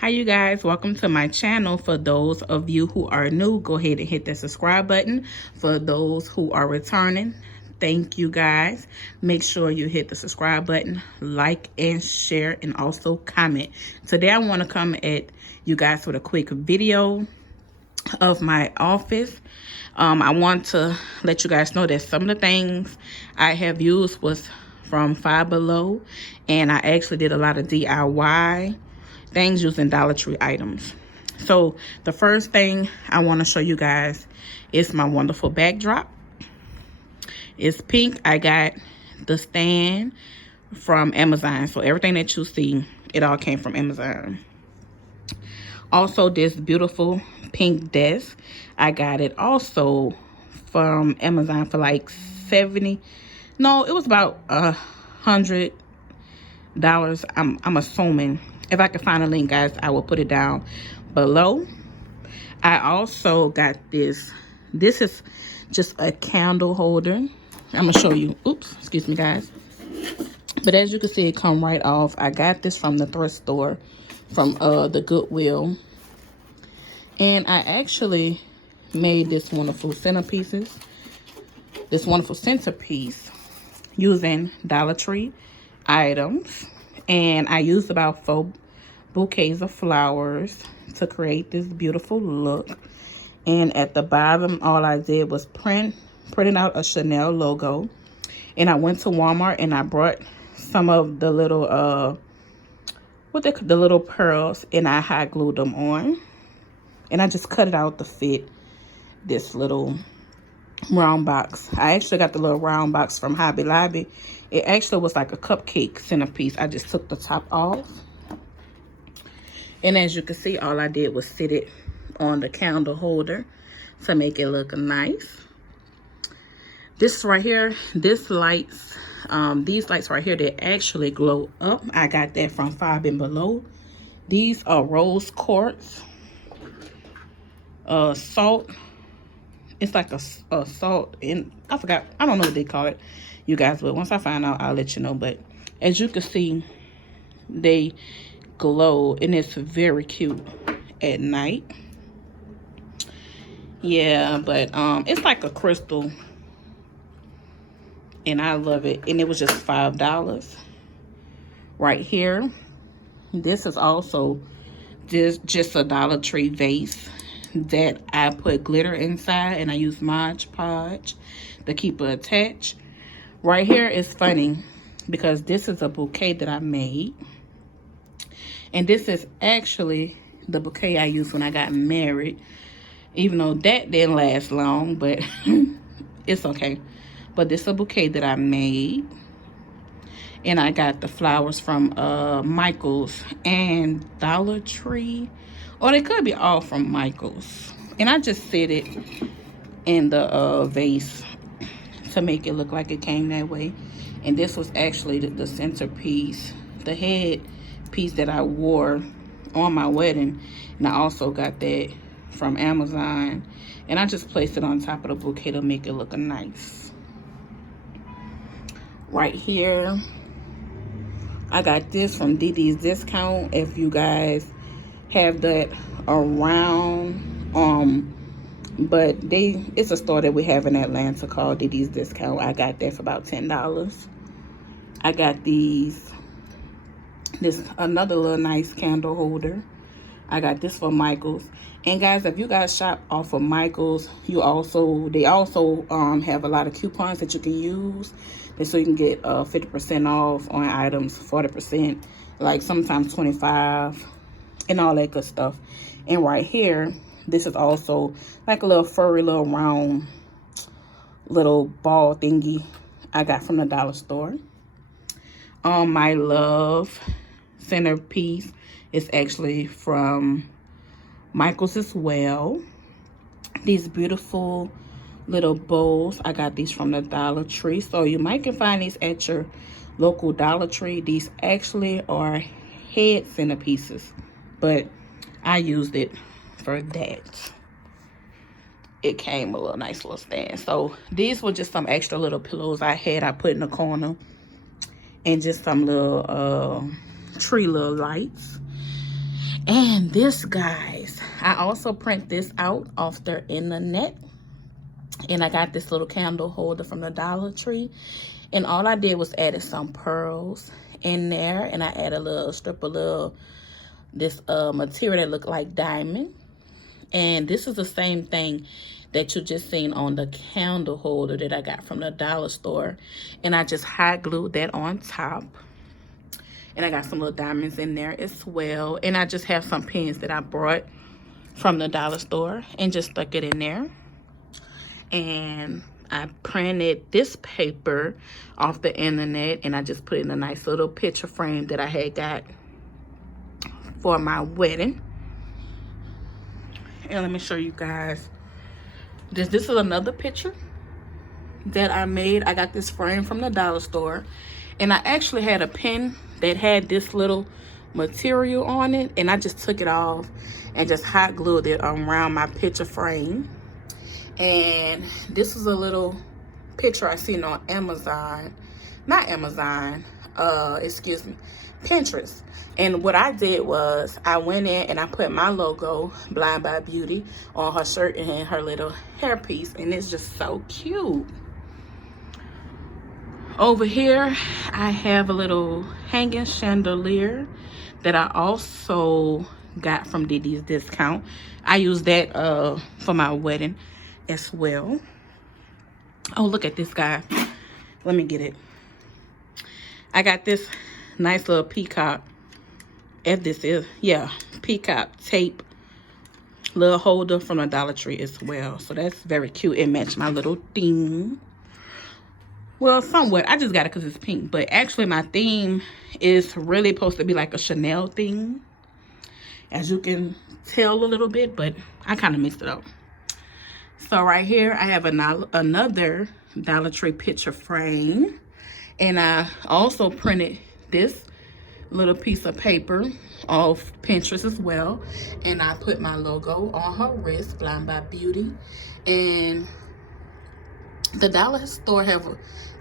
Hi you guys, welcome to my channel. For those of you who are new, go ahead and hit that subscribe button. For those who are returning, thank you guys. Make sure you hit the subscribe button, like and share, and also comment. Today I want to come at you guys with a quick video of my office. I want to let you guys know that some of the things I have used was from Five Below, and I actually did a lot of DIY things using Dollar Tree items. So the first thing I want to show you guys is my wonderful backdrop. It's pink. I got the stand from Amazon. So everything that you see, it all came from Amazon. Also, this beautiful pink desk, I got it also from Amazon for like 70. No, it was about $100. I'm assuming. If I can find a link, guys, I will put it down below. I also got this. This is just a candle holder. I'm gonna show you. Oops, excuse me, guys. But as you can see, it come right off. I got this from the thrift store, from the Goodwill. And I actually made this wonderful centerpiece using Dollar Tree items. And I used about 4 bouquets of flowers to create this beautiful look. And at the bottom, all I did was printed out a Chanel logo. And I went to Walmart and I brought some of the little the little pearls, and I hot glued them on. And I just cut it out to fit this little round box. I actually got the little round box from Hobby Lobby. It actually was like a cupcake centerpiece. I just took the top off. And as you can see, all I did was sit it on the candle holder to make it look nice. This right here, these lights right here, they actually glow up. I got that from Five Below. These are rose quartz. Salt. It's like a salt, and I forgot. I don't know what they call it, you guys. But once I find out, I'll let you know. But as you can see, they glow, and it's very cute at night. Yeah, but it's like a crystal, and I love it. And it was just $5 right here. This is also just a Dollar Tree vase that I put glitter inside, and I use Mod Podge to keep it attached. Right here is funny because this is a bouquet that I made, and this is actually the bouquet I used when I got married, even though that didn't last long, but it's okay. But this is a bouquet that I made, and I got the flowers from Michael's and Dollar Tree, or they could be all from Michael's. And I just set it in the vase to make it look like it came that way. And this was actually the centerpiece, the head piece that I wore on my wedding. And I also got that from Amazon. And I just placed it on top of the bouquet to make it look nice. Right here, I got this from DD's Discount. If you guys have that around, but it's a store that we have in Atlanta called DD's Discount. I got that for about $10. I got this another little nice candle holder. I got this for Michael's. And guys, if you guys shop off of Michael's, they also have a lot of coupons that you can use, and so you can get 50% off on items, 40%, like sometimes 25%, and all that good stuff. And right here, this is also like a little furry little round little ball thingy I got from the dollar store. My love centerpiece is actually from Michael's as well. These beautiful little bowls, I got these from the Dollar Tree. So you might can find these at your local Dollar Tree. These actually are head centerpieces, but I used it for that. It came a little nice little stand. So these were just some extra little pillows I put in the corner, and just some little tree little lights. And this, guys, I also print this out off their internet. And I got this little candle holder from the Dollar Tree. And all I did was added some pearls in there. And I added a little strip of this material that looked like diamond. And this is the same thing that you just seen on the candle holder that I got from the dollar store. And I just hot glued that on top. And I got some little diamonds in there as well. And I just have some pins that I brought from the dollar store and just stuck it in there. And I printed this paper off the internet, and I just put it in a nice little picture frame that I had got for my wedding. And let me show you guys. This is another picture that I made. I got this frame from the dollar store, and I actually had a pen that had this little material on it, and I just took it off and just hot glued it around my picture frame. And this is a little picture I seen on Amazon, not Amazon, excuse me, Pinterest. And what I did was I went in and I put my logo, Blind by Beauty, on her shirt and her little hairpiece, and it's just so cute. Over here, I have a little hanging chandelier that I also got from Didi's Discount. I used that for my wedding as well. Oh, look at this, guy. Let me get it. I got this nice little peacock, if this is, yeah, peacock tape little holder from the Dollar Tree as well. So that's very cute. It matched my little theme. Well, somewhat. I just got it because it's pink. But actually, my theme is really supposed to be like a Chanel theme, as you can tell a little bit. But I kind of mixed it up. So right here, I have another Dollar Tree picture frame. And I also printed this little piece of paper off Pinterest as well. And I put my logo on her wrist, Blind by Beauty. And the dollar store have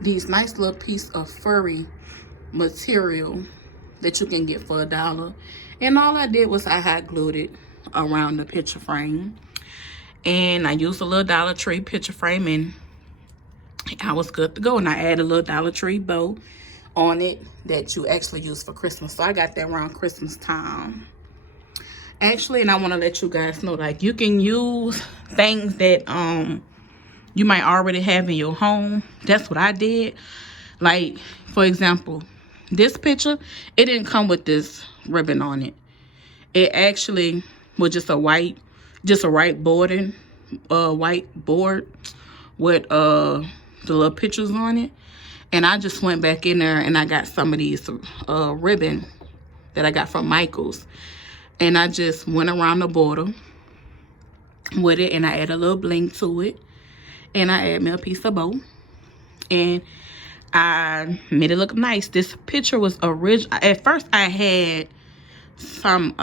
these nice little piece of furry material that you can get for $1. And all I did was I hot glued it around the picture frame. And I used a little Dollar Tree picture frame, and I was good to go. And I added a little Dollar Tree bow on it that you actually use for Christmas. So I got that around Christmas time. Actually, and I want to let you guys know, like, you can use things that you might already have in your home. That's what I did. Like, for example, this picture, it didn't come with this ribbon on it. It actually was just a white boarding, white board with the little pictures on it. And I just went back in there and I got some of these ribbon that I got from Michael's. And I just went around the border with it, and I added a little bling to it. And I added me a piece of bow. And I made it look nice. This picture was original. At first, I had some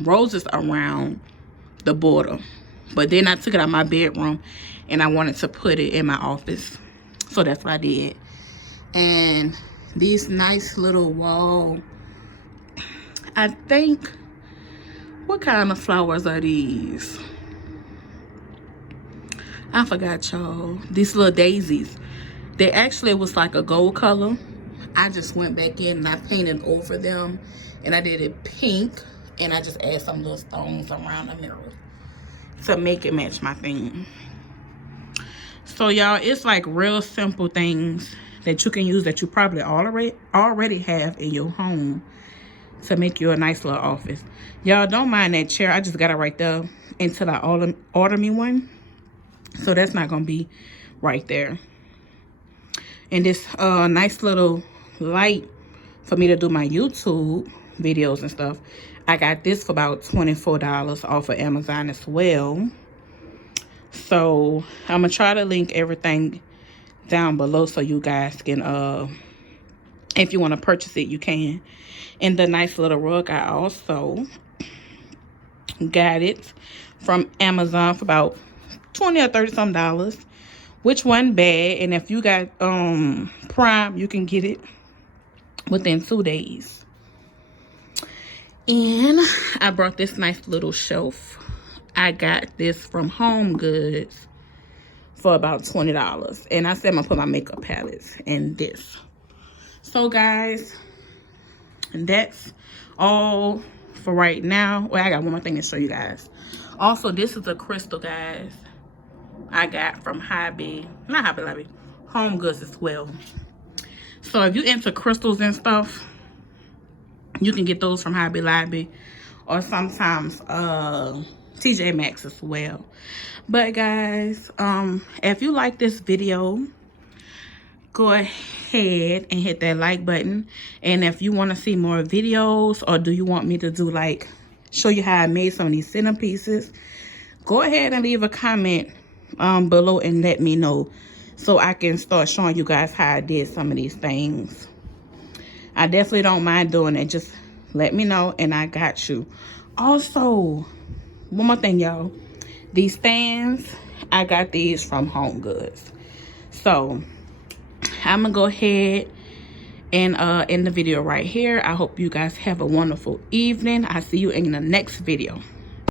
roses around the border. But then I took it out of my bedroom, and I wanted to put it in my office. So that's what I did. And these nice little wall, I think, what kind of flowers are these? I forgot, y'all. These little daisies. They actually was like a gold color. I just went back in and I painted over them. And I did it pink. And I just added some little stones around the mirror to make it match my theme. So, y'all, it's like real simple things that you can use that you probably already have in your home to make you a nice little office. Y'all, don't mind that chair. I just got it right there until I order me one. So that's not going to be right there. And this nice little light for me to do my YouTube videos and stuff. I got this for about $24 off of Amazon as well. So I'm going to try to link everything down below so you guys can, if you want to purchase it, you can. And the nice little rug, I also got it from Amazon for about $20 or $30 some, which wasn't bad. And if you got Prime, you can get it within 2 days. And I brought this nice little shelf. I got this from Home Goods for about $20. And I said I'm gonna put my makeup palettes in this. So guys, that's all for right now. Well, I got one more thing to show you guys. Also, this is a crystal, guys, I got from not Hobby Lobby, Home Goods as well. So if you're into crystals and stuff, you can get those from Hobby Lobby or sometimes TJ Maxx as well. But guys, if you like this video, go ahead and hit that like button. And if you want to see more videos, or do you want me to do like show you how I made some of these centerpieces, go ahead and leave a comment below and let me know, so I can start showing you guys how I did some of these things. I definitely don't mind doing it. Just let me know and I got you. Also, one more thing, y'all. These stands, I got these from Home Goods. So I'm gonna go ahead and end the video right here. I hope you guys have a wonderful evening. I'll see you in the next video.